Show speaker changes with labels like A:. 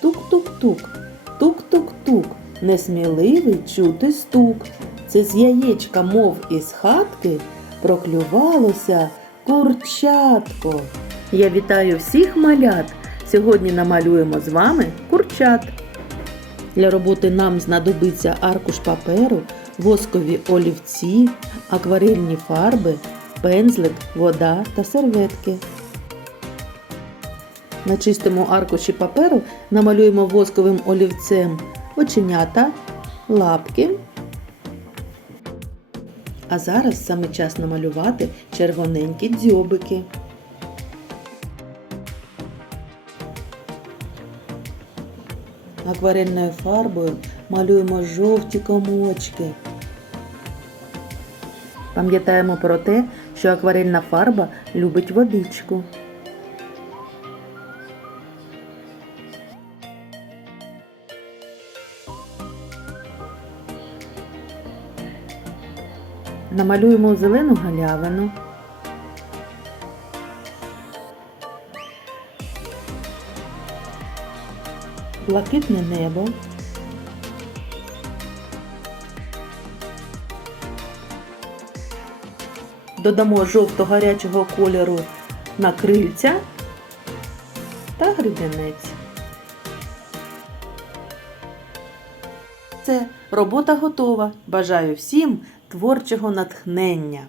A: Тук-тук-тук, тук-тук-тук, несміливий чути стук. Це з яєчка, мов із хатки, проклювалося курчатко. Я вітаю всіх малят. Сьогодні намалюємо з вами курчат. Для роботи нам знадобиться аркуш паперу, воскові олівці, акварельні фарби, пензлик, вода та серветки. На чистому аркуші паперу намалюємо восковим олівцем оченята, лапки. А зараз саме час намалювати червоненькі дзьобики. Акварельною фарбою малюємо жовті комочки. Пам'ятаємо про те, що акварельна фарба любить водичку. Намалюємо зелену галявину. Блакитне небо. Додамо жовто-гарячого кольору на крильця та гребінець. Це робота готова. Бажаю всім творчого натхнення.